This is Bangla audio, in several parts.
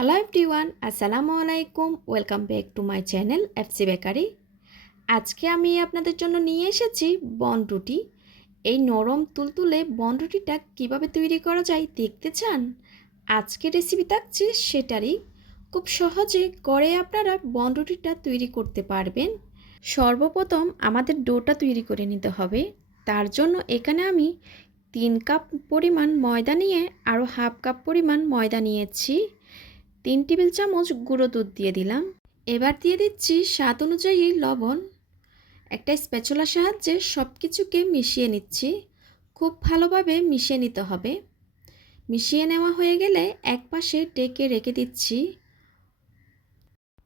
হ্যালো এভরিওয়ান আসসালামু আলাইকুম welcome back to my channel FC bakery আজকে আমি আপনাদের জন্য নিয়ে এসেছি বন রুটি। এই নরম তুলতুলে বন রুটিটা কীভাবে তৈরি করা যায় দেখতে চান? আজকে রেসিপি থাকছে সেটারই। খুব সহজে করে আপনারা বন রুটিটা তৈরি করতে পারবেন। সর্বপ্রথম আমাদের ডোটা তৈরি করে নিতে হবে। তার জন্য এখানে আমি তিন কাপ পরিমাণ ময়দা নিয়ে আরও হাফ কাপ পরিমাণ ময়দা নিয়েছি। তিন টেবিল চামচ গুঁড়ো দুধ দিয়ে দিলাম। এবার দিয়ে দিচ্ছি স্বাদ অনুযায়ী লবণ। একটা স্প্যাচুলার সাহায্যে সব কিছুকে মিশিয়ে নিচ্ছি। খুব ভালোভাবে মিশিয়ে নিতে হবে। মিশিয়ে নেওয়া হয়ে গেলে এক পাশে ডেকে রেখে দিচ্ছি।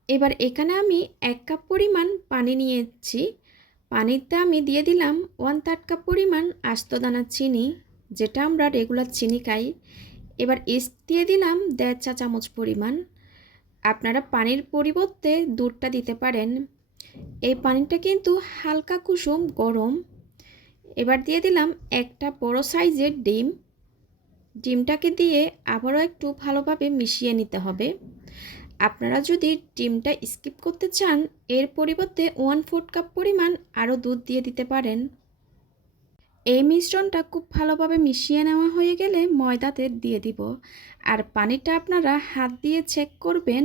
এবার এখানে আমি এক কাপ পরিমাণ পানি নিয়েছি। পানিতে আমি দিয়ে দিলাম ওয়ান থার্ড কাপ পরিমাণ আস্তদানা চিনি, যেটা আমরা রেগুলার চিনি খাই। এবার ইস্ট দিয়ে দিলাম দেড় চা চামচ পরিমাণ। আপনারা পানির পরিবর্তে দুধটা দিতে পারেন। এই পানিটা কিন্তু হালকা কুসুম, গরম। এবার দিয়ে দিলাম একটা বড় সাইজের ডিম। ডিমটাকে দিয়ে আবারও একটু ভালোভাবে মিশিয়ে নিতে হবে। আপনারা যদি ডিমটা স্কিপ করতে চান, এর পরিবর্তে ওয়ান ফোর্থ কাপ পরিমাণ আরও দুধ দিয়ে দিতে পারেন। এই মিশ্রণটা খুব ভালোভাবে মিশিয়ে নেওয়া হয়ে গেলে ময়দাতে দিয়ে দিব। আর পানিটা আপনারা হাত দিয়ে চেক করবেন,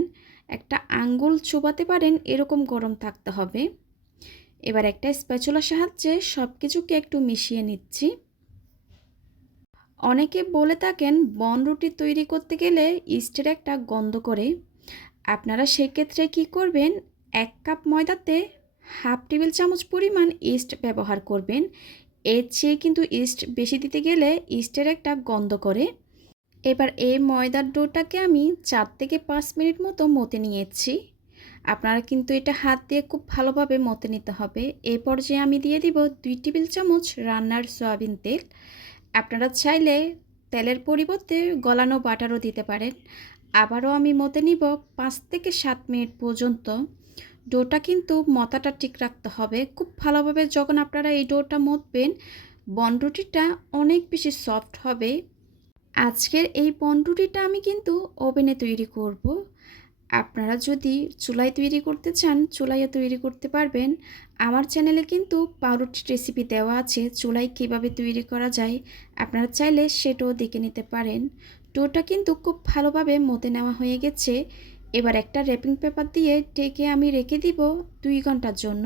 একটা আঙ্গুল চোবাতে পারেন, এরকম গরম থাকতে হবে। এবার একটা স্প্যাচুলার সাহায্যে সব কিছুকে একটু মিশিয়ে নিচ্ছি। অনেকে বলে থাকেন, বন রুটি তৈরি করতে গেলে ইস্টের একটা গন্ধ করে। আপনারা সেক্ষেত্রে কি করবেন, এক কাপ ময়দাতে হাফ টেবিল চামচ পরিমাণ ইস্ট ব্যবহার করবেন। এর চেয়ে কিন্তু ইস্ট বেশি দিতে গেলে ইস্টের একটা গন্ধ করে। এবার এই ময়দার ডোটাকে আমি চার থেকে পাঁচ মিনিট মতো মতে নিয়েছি। আপনারা কিন্তু এটা হাত দিয়ে খুব ভালোভাবে মতে নিতে হবে। এই পর্যায়ে আমি দিয়ে দিব দুই টেবিল চামচ রান্নার সয়াবিন তেল। আপনারা চাইলে তেলের পরিবর্তে গলানো বাটারও দিতে পারেন। আবারও আমি মতে নিব পাঁচ থেকে সাত মিনিট পর্যন্ত। ডোটা কিন্তু মতাটা ঠিক রাখতে হবে। খুব ভালোভাবে যখন আপনারা এই ডোটা মতবেন, বনরুটিটা অনেক বেশি সফট হবে। আজকের এই বনরুটিটা আমি কিন্তু ওভেনে তৈরি করব। আপনারা যদি চুলায় তৈরি করতে চান চুলাইয়ে তৈরি করতে পারবেন। আমার চ্যানেলে কিন্তু পাউরুটির রেসিপি দেওয়া আছে চুলাই কীভাবে তৈরি করা যায়, আপনারা চাইলে সেটাও দেখে নিতে পারেন। ডোটা কিন্তু খুব ভালোভাবে মতে নেওয়া হয়ে গেছে। এবার একটা র্যাপিং পেপার দিয়ে ডেকে আমি রেখে দিব দুই ঘণ্টার জন্য।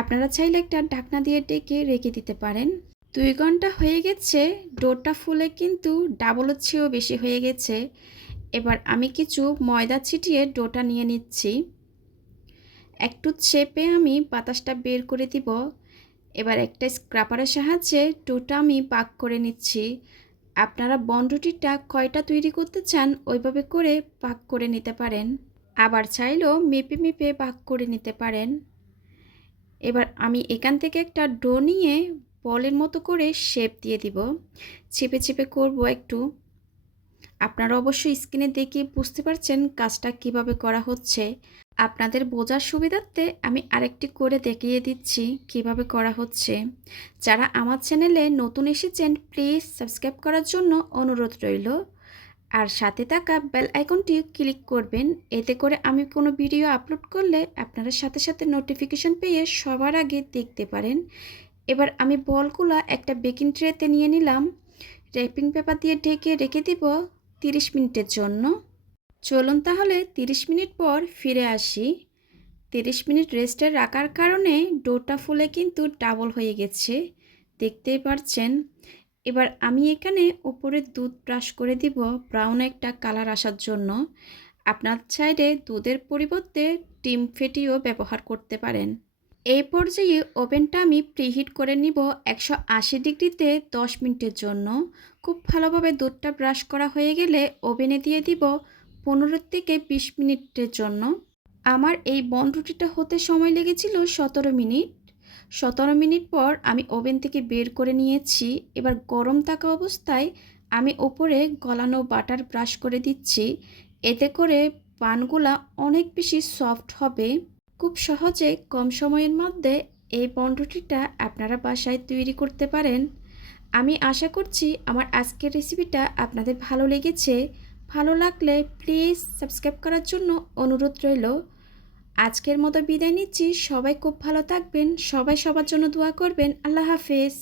আপনারা চাইলে একটা ঢাকনা দিয়ে ডেকে রেখে দিতে পারেন। দুই ঘণ্টা হয়ে গেছে, ডোরটা ফুলে কিন্তু ডাবলের চেয়েও বেশি হয়ে গেছে। এবার আমি কিছু ময়দা ছিটিয়ে ডোটা নিয়ে নিচ্ছি। একটু চেপে আমি বাতাসটা বের করে দিব। এবার একটা স্ক্রাপারের সাহায্যে ডোটা আমি পাক করে নিচ্ছি। আপনারা বনরুটিটা কয়টা তৈরি করতে চান ওইভাবে করে পাক করে নিতে পারেন। আবার চাইলেও মেপে মেপে ভাগ করে নিতে পারেন। এবার আমি এখান থেকে একটা ডো নিয়ে বলের মতো করে শেপ দিয়ে দিব। চেপে চেপে করব একটু। আপনারা অবশ্যই স্ক্রিনে দেখে বুঝতে পারছেন কাজটা কীভাবে করা হচ্ছে। আপনাদের বোঝার সুবিধার্থে আমি আরেকটি করে দেখিয়ে দিচ্ছি কীভাবে করা হচ্ছে। যারা আমার চ্যানেলে নতুন এসেছেন, প্লিজ সাবস্ক্রাইব করার জন্য অনুরোধ রইল। আর সাথে থাকা বেল আইকনটি ক্লিক করবেন। এতে করে আমি কোনো ভিডিও আপলোড করলে আপনারা সাথে সাথে নোটিফিকেশন পেয়ে সবার আগে দেখতে পারেন। এবার আমি বলগুলো একটা বেকিং ট্রেতে নিয়ে নিলাম। র্যাপিং পেপার দিয়ে ঢেকে রেখে দিব তিরিশ মিনিটের জন্য। চলুন তাহলে 30 মিনিট পর ফিরে আসি। 30 মিনিট রেস্টে রাখার কারণে ডোটা ফুলে কিন্তু ডাবল হয়ে গেছে। দেখতেই পারছেন। এবার আমি এখানে উপরে দুধ ব্রাশ করে দিব ব্রাউন একটা কালার আসার জন্য। আপনার চাইলে দুধের পরিবর্তে ডিম ফেটিও ব্যবহার করতে পারেন। এই পর্যায়ে ওভেনটা আমি প্রিহিট করে নিব একশো আশি ডিগ্রিতে দশ মিনিটের জন্য। খুব ভালোভাবে দুধটা ব্রাশ করা হয়ে গেলে ওভেনে দিয়ে দিব পনেরো থেকে বিশ মিনিটের জন্য। আমার এই বন রুটিটা হতে সময় লেগেছিল সতেরো মিনিট। সতেরো মিনিট পর আমি ওভেন থেকে বের করে নিয়েছি। এবার গরম থাকা অবস্থায় আমি ওপরে গলানো বাটার ব্রাশ করে দিচ্ছি। এতে করে পানগুলা অনেক বেশি সফট হবে। খুব সহজে কম সময়ের মধ্যে এই পণ্যটিটা আপনারা বাসায় তৈরি করতে পারেন। আমি আশা করছি আমার আজকের রেসিপিটা আপনাদের ভালো লেগেছে। ভালো লাগলে প্লিজ সাবস্ক্রাইব করার জন্য অনুরোধ রইল। আজকের মতো বিদায় নিচ্ছি। সবাই খুব ভালো থাকবেন। সবাই সবার জন্য দোয়া করবেন। আল্লাহ হাফেজ।